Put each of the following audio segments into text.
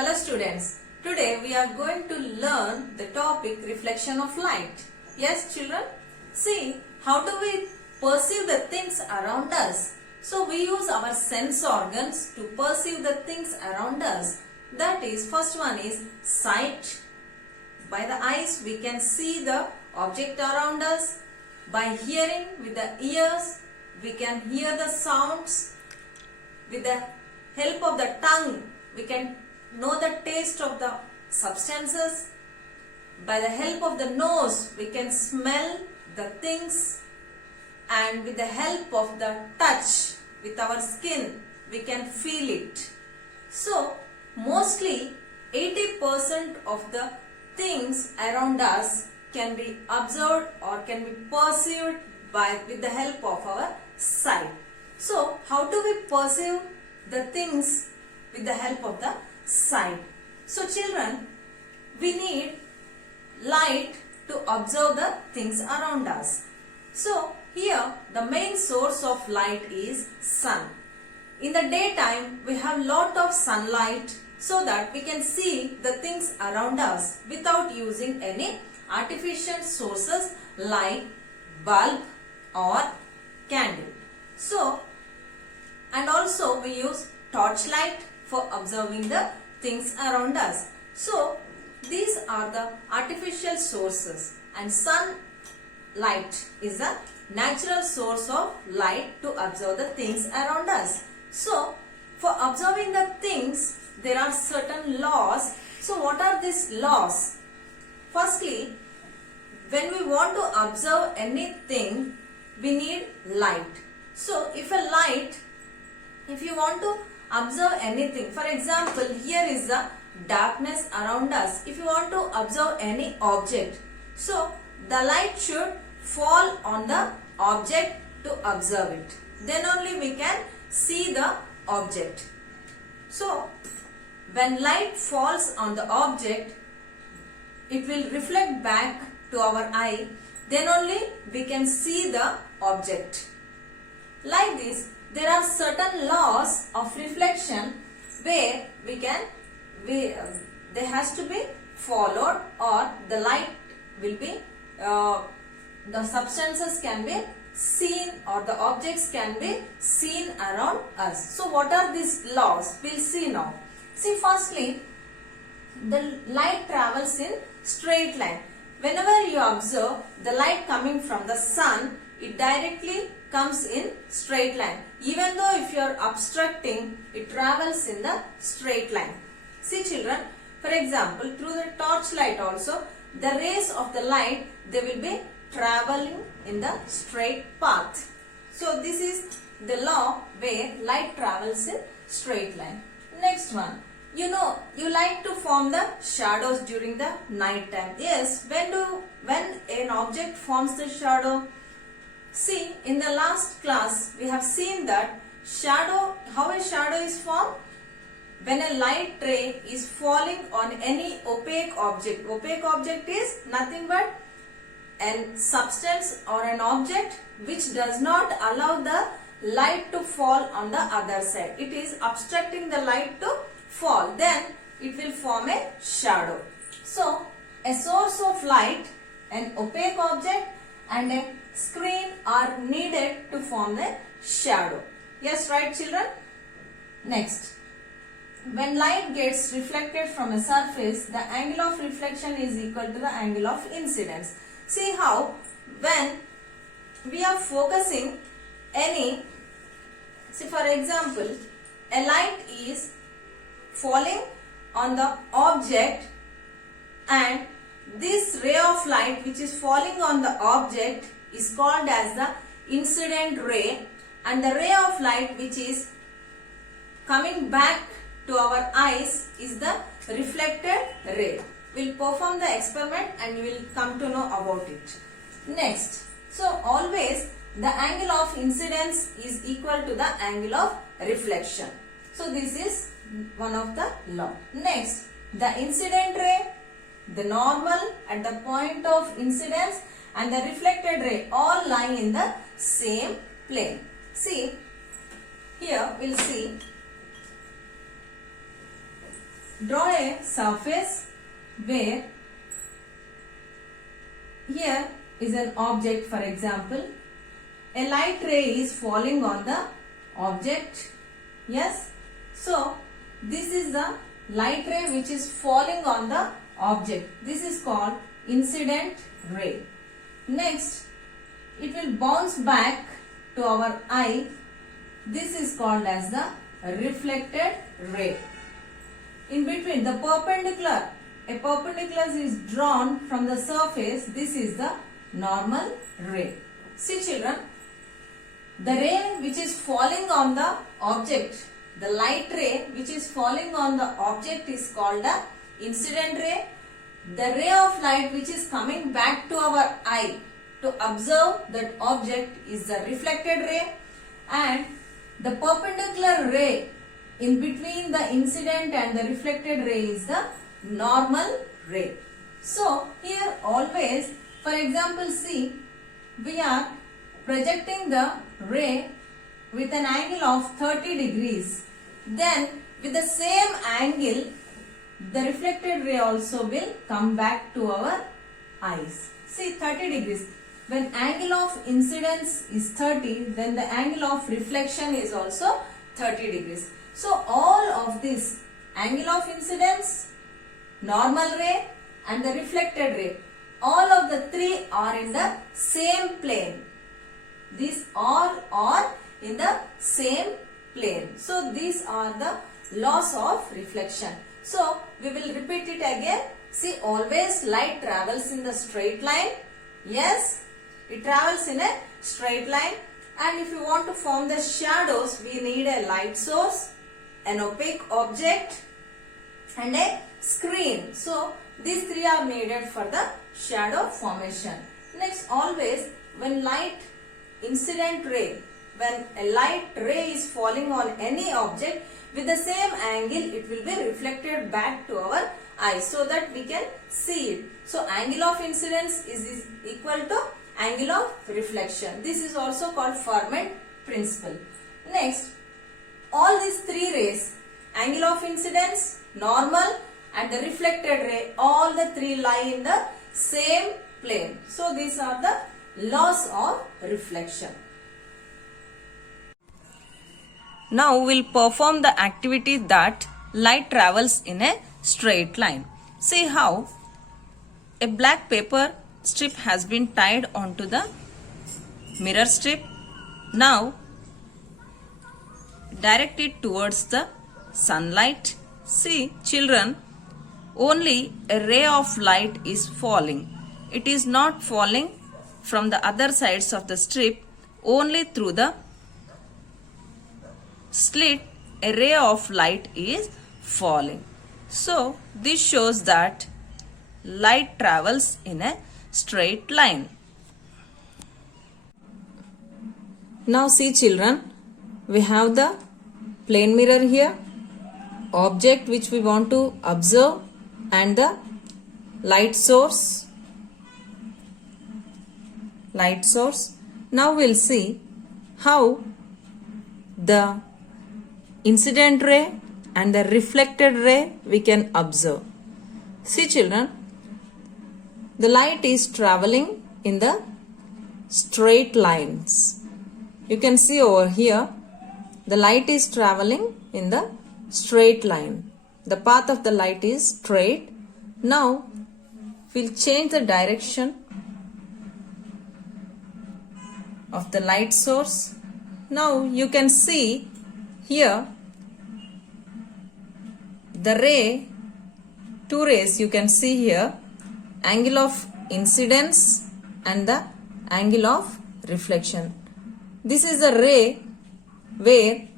Hello students, today we are going to learn the topic reflection of light. Yes children, see how do we perceive the things around us. So we use our sense organs to perceive the things around us. That is, first one is sight. By the eyes we can see the object around us. By hearing with the ears we can hear the sounds. With the help of the tongue we can know the taste of the substances. By the help of the nose we can smell the things, and with the help of the touch with our skin we can feel it. So mostly 80% of the things around us can be observed or can be perceived with the help of our sight. So how do we perceive the things with the help of the sight? So children, we need light to observe the things around us. So here the main source of light is sun. In the daytime we have lot of sunlight so that we can see the things around us without using any artificial sources like bulb or candle. So, and also we use torchlight for observing the things around us. So these are the artificial sources, and sunlight is a natural source of light to observe the things around us. So for observing the things there are certain laws. So what are these laws? Firstly, when we want to observe anything we need light. So if you want to observe anything, for example here is the darkness around us. If you want to observe any object, so the light should fall on the object to observe it. Then only we can see the object. So when light falls on the object, it will reflect back to our eye. Then only we can see the object. Like this, there are certain laws of reflection where they has to be followed, or the light will be the substances can be seen, or the objects can be seen around us. So what are these laws? We'll see now. See, firstly, the light travels in straight line. Whenever you observe the light coming from the sun, it directly comes in straight line. Even though if you are obstructing, it travels in the straight line. See children, for example, through the torchlight also, the rays of the light, they will be traveling in the straight path. So this is the law where light travels in straight line. Next one, you know, you like to form the shadows during the night time. Yes, when an object forms the shadow. See, in the last class we have seen that how a shadow is formed. When a light ray is falling on any opaque object. Opaque object is nothing but a substance or an object which does not allow the light to fall on the other side. It is obstructing the light to fall. Then it will form a shadow. So a source of light, an opaque object, and a screen are needed to form the shadow. Yes, right children? Next, when light gets reflected from a surface, the angle of reflection is equal to the angle of incidence. See how when we are focusing see, for example, a light is falling on the object, and this ray of light which is falling on the object is called as the incident ray, and the ray of light which is coming back to our eyes is the reflected ray. We'll perform the experiment and you will come to know about it. Next, so always the angle of incidence is equal to the angle of reflection. So this is one of the law. Next, the incident ray, the normal at the point of incidence, and the reflected ray all lie in the same plane. See, here we'll see draw a surface where here is an object, for example. A light ray is falling on the object. Yes. So, this is the light ray which is falling on the object. This is called incident ray. Next, it will bounce back to our eye. This is called as the reflected ray. In between, the perpendicular, a perpendicular is drawn from the surface. This is the normal ray. See children, the ray which is falling on the object, the light ray which is falling on the object is called the incident ray. The ray of light which is coming back to our eye to observe that object is the reflected ray, and the perpendicular ray in between the incident and the reflected ray is the normal ray. So here always, for example, see, we are projecting the ray with an angle of 30 degrees. Then with the same angle, the reflected ray also will come back to our eyes. See, 30 degrees. When angle of incidence is 30, then the angle of reflection is also 30 degrees. So all of this, angle of incidence, normal ray and the reflected ray, all of the three are in the same plane. These all are in the same plane. So these are the laws of reflection. So we will repeat it again. See, always light travels in the straight line. Yes, it travels in a straight line. And if you want to form the shadows, we need a light source, an opaque object and a screen. So these three are needed for the shadow formation. Next, always when light incident ray, when a light ray is falling on any object, with the same angle it will be reflected back to our eyes so that we can see it. So angle of incidence is equal to angle of reflection. This is also called Fermat principle. Next, all these three rays, angle of incidence, normal and the reflected ray, all the three lie in the same plane. So these are the laws of reflection. Now we'll perform the activity that light travels in a straight line. See how a black paper strip has been tied onto the mirror strip. Now direct it towards the sunlight. See children, only a ray of light is falling. It is not falling from the other sides of the strip, only through the slit a ray of light is falling. So this shows that light travels in a straight line. Now see children, we have the plane mirror here, object which we want to observe and the light source. Now we'll see how the incident ray and the reflected ray we can observe. See children, the light is traveling in the straight lines. You can see over here, the light is traveling in the straight line. The path of the light is straight. Now we'll change the direction of the light source. Now you can see here the ray, two rays you can see here, angle of incidence and the angle of reflection. This is the ray where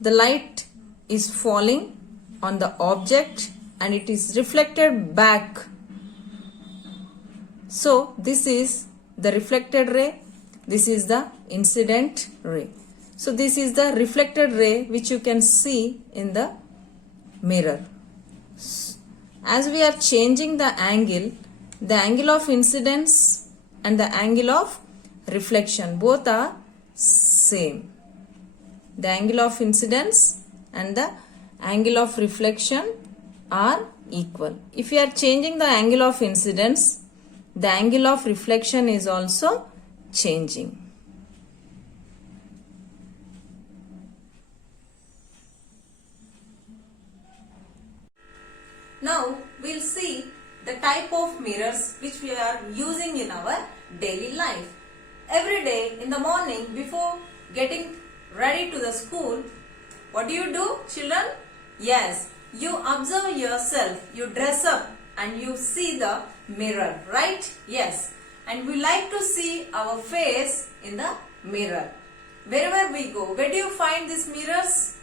the light is falling on the object and it is reflected back. So this is the reflected ray, this is the incident ray. So this is the reflected ray which you can see in the mirror. As we are changing the angle of incidence and the angle of reflection, both are same. The angle of incidence and the angle of reflection are equal. If you are changing the angle of incidence, the angle of reflection is also changing. Now we'll see the type of mirrors which we are using in our daily life. Every day in the morning before getting ready to the school, what do, children? Yes, you observe yourself, you dress up and you see the mirror, right? Yes, and we like to see our face in the mirror. Wherever we go, where do you find these mirrors?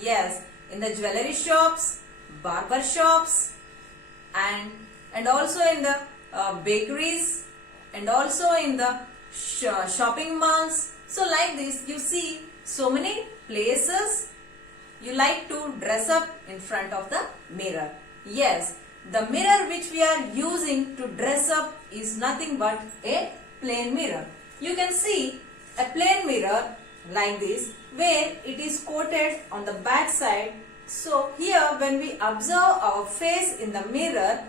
Yes, in the jewelry shops, barber shops, and also in the bakeries, and also in the shopping malls. So like this, you see so many places you like to dress up in front of the mirror. Yes, the mirror which we are using to dress up is nothing but a plain mirror. You can see a plain mirror like this, where it is coated on the back side. So here when we observe our face in the mirror,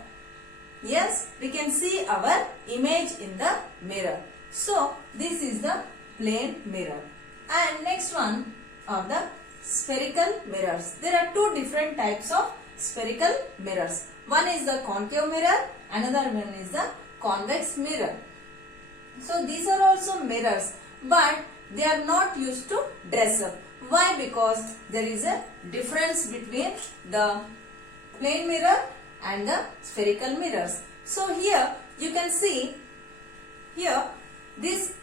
yes, we can see our image in the mirror. So this is the plain mirror. And next one are the spherical mirrors. There are two different types of spherical mirrors. One is the concave mirror, another one is the convex mirror. So these are also mirrors, but they are not used to dress up. Why? Because there is a difference between the plain mirror and the spherical mirrors. So here you can see, here this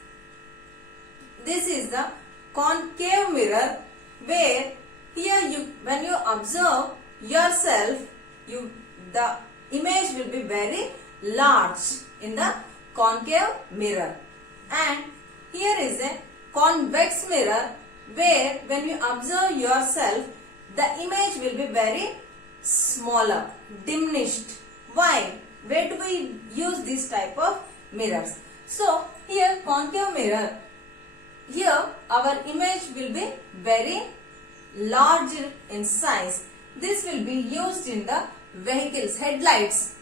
is the concave mirror, where here when you observe yourself, the image will be very large in the concave mirror. And here is a convex mirror, where when you observe yourself, the image will be very smaller, diminished. Why? Where do we use this type of mirrors? So here concave mirror, here our image will be very large in size. This will be used in the vehicles, headlights.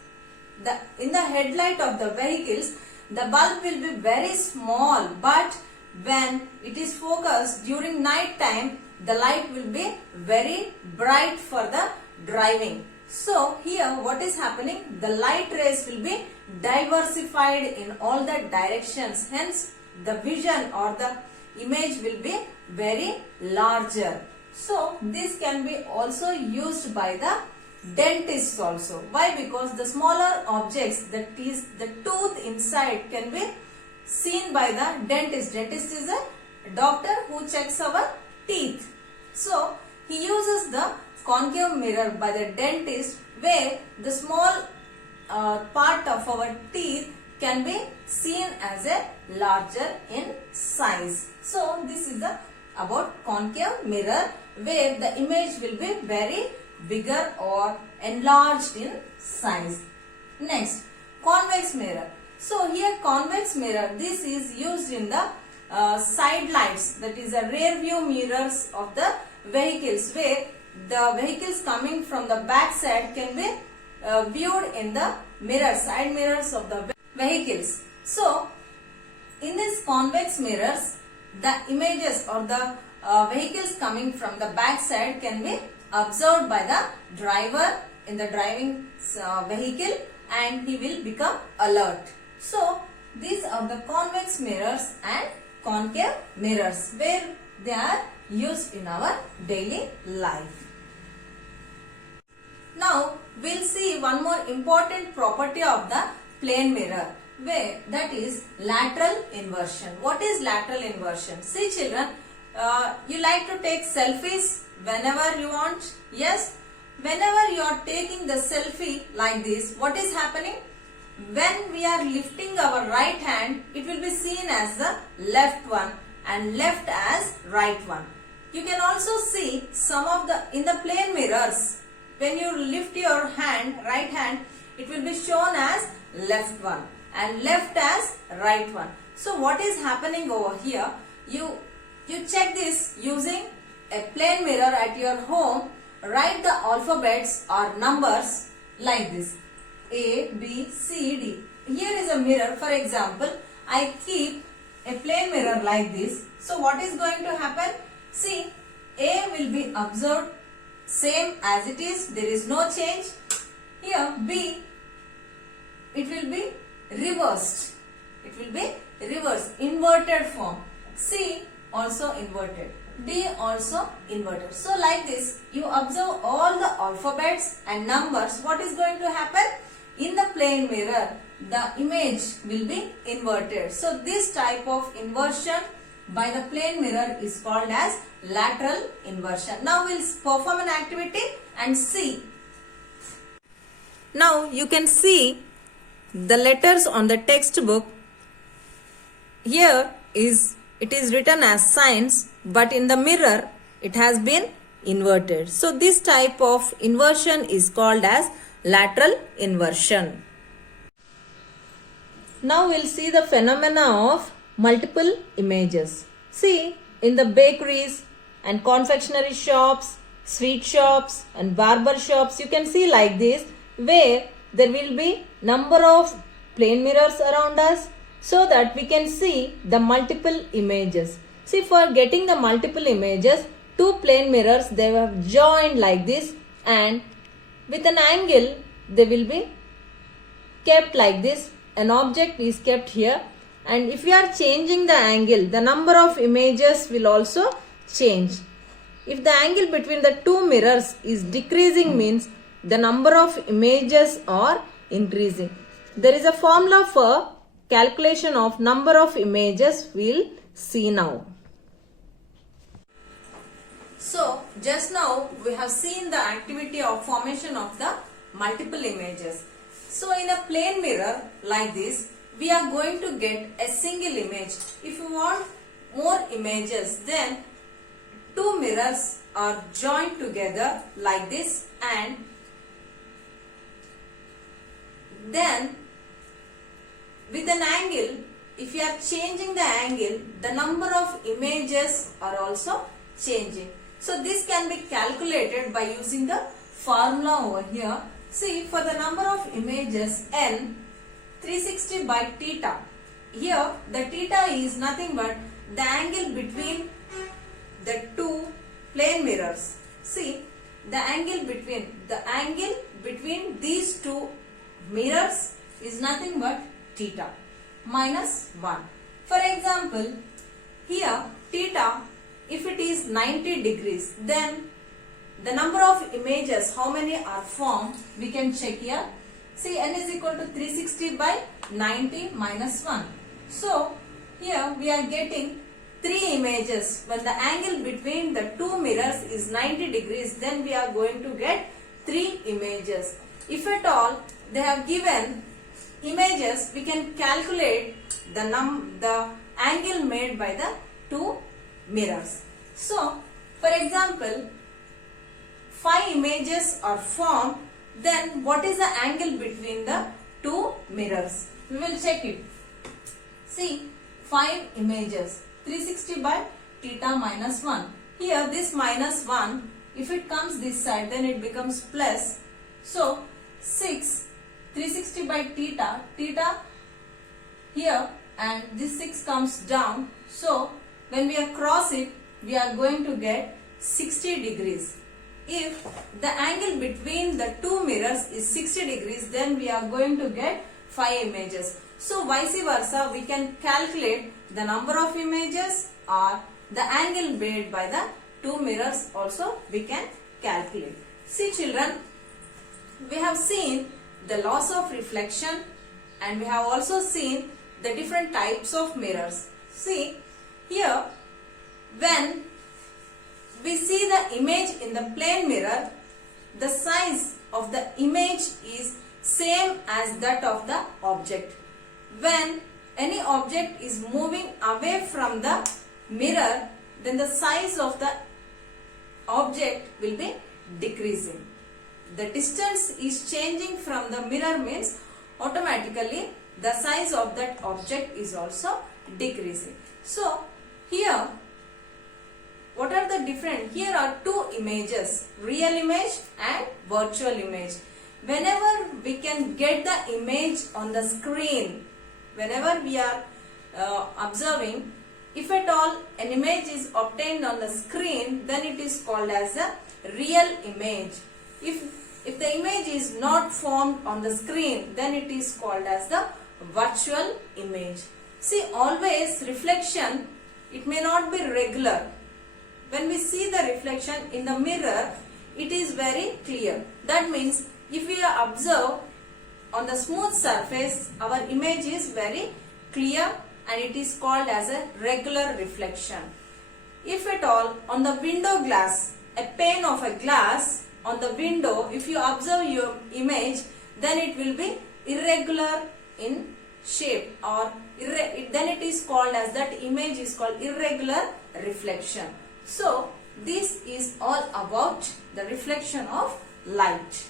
In the headlight of the vehicles, the bulb will be very small, but when it is focused during night time, the light will be very bright for the driving. So here what is happening? The light rays will be diversified in all the directions. Hence the vision or the image will be very larger. So this can be also used by the dentists also. Why? Because the smaller objects, that is the tooth inside, can be seen by the dentist. Dentist is a doctor who checks our teeth. So he uses the concave mirror by the dentist, where the small part of our teeth can be seen as a larger in size. So this is the about concave mirror, where the image will be very bigger or enlarged in size. Next, convex mirror. So here convex mirror, this is used in the side lights, that is the rear view mirrors of the vehicles, where the vehicles coming from the back side can be viewed in the mirror, side mirrors of the vehicles. So in these convex mirrors, the images or the vehicles coming from the back side can be observed by the driver in the driving vehicle, and he will become alert. So these are the convex mirrors and concave mirrors, where they are used in our daily life. Now we'll see one more important property of the plane mirror, where that is lateral inversion. What is lateral inversion? See children, you like to take selfies whenever you want. Yes, whenever you are taking the selfie like this, what is happening? When we are lifting our right hand, it will be seen as the left one and left as right one. You can also see some of the in the plane mirrors. When you lift your hand, right hand, it will be shown as left one and left as right one. So what is happening over here? You check this using a plane mirror at your home. write the alphabets or numbers like this. A, B, C, D. Here is a mirror. For example, I keep a plain mirror like this. So what is going to happen? See, A will be observed same as it is. There is no change. Here B, it will be reversed. It will be reversed, inverted form. C also inverted. D also inverted. So like this, you observe all the alphabets and numbers. What is going to happen? In the plane mirror, the image will be inverted. So this type of inversion by the plane mirror is called as lateral inversion. Now we'll perform an activity and see. Now you can see the letters on the textbook. Here it is written as signs, but in the mirror it has been inverted. So this type of inversion is called as lateral inversion. Now we'll see the phenomena of multiple images. See, in the bakeries and confectionery shops, sweet shops and barber shops, you can see like this, where there will be number of plane mirrors around us, so that we can see the multiple images. See, for getting the multiple images, two plane mirrors, they have joined like this, and with an angle they will be kept like this. An object is kept here, and if we are changing the angle, the number of images will also change. If the angle between the two mirrors is decreasing, means the number of images are increasing. There is a formula for calculation of number of images. We'll see now. So just now we have seen the activity of formation of the multiple images. So in a plane mirror like this, we are going to get a single image. If you want more images, then two mirrors are joined together like this, and then with an angle, if you are changing the angle, the number of images are also changing. So this can be calculated by using the formula over here. See, for the number of images n, 360 by theta. Here the theta is nothing but the angle between the two plane mirrors. See, the angle between these two mirrors is nothing but theta minus 1. For example, here theta, if it is 90 degrees, then the number of images, how many are formed, we can check here. See, n is equal to 360 by 90 minus 1. So here we are getting 3 images. When the angle between the two mirrors is 90 degrees, then we are going to get 3 images. If at all they have given images, we can calculate the angle made by the two mirrors. So for example, 5 images are formed, then what is the angle between the two mirrors? We will check it. See, 5 images, 360 by theta minus 1. Here this minus 1, if it comes this side, then it becomes plus. So 6, 360 by theta here, and this 6 comes down. So when we cross it, we are going to get 60 degrees. If the angle between the two mirrors is 60 degrees, then we are going to get 5 images. So vice versa, we can calculate the number of images or the angle made by the two mirrors also we can calculate. See children, we have seen the laws of reflection, and we have also seen the different types of mirrors. See here, when we see the image in the plane mirror, the size of the image is same as that of the object. When any object is moving away from the mirror, then the size of the object will be decreasing. The distance is changing from the mirror, means automatically the size of that object is also decreasing. So here What are the different? Here are two images, real image and virtual image. Whenever we can get the image on the screen, whenever we are observing, if at all an image is obtained on the screen, then it is called as a real image. If the image is not formed on the screen, then it is called as the virtual image. See, always reflection, it may not be regular. When we see the reflection in the mirror, it is very clear. That means if we observe on the smooth surface, our image is very clear and it is called as a regular reflection. If at all on the window glass, a pane of a glass on the window, if you observe your image, then it will be irregular in shape, or then it is called as, that image is called irregular reflection. So this is all about the reflection of light.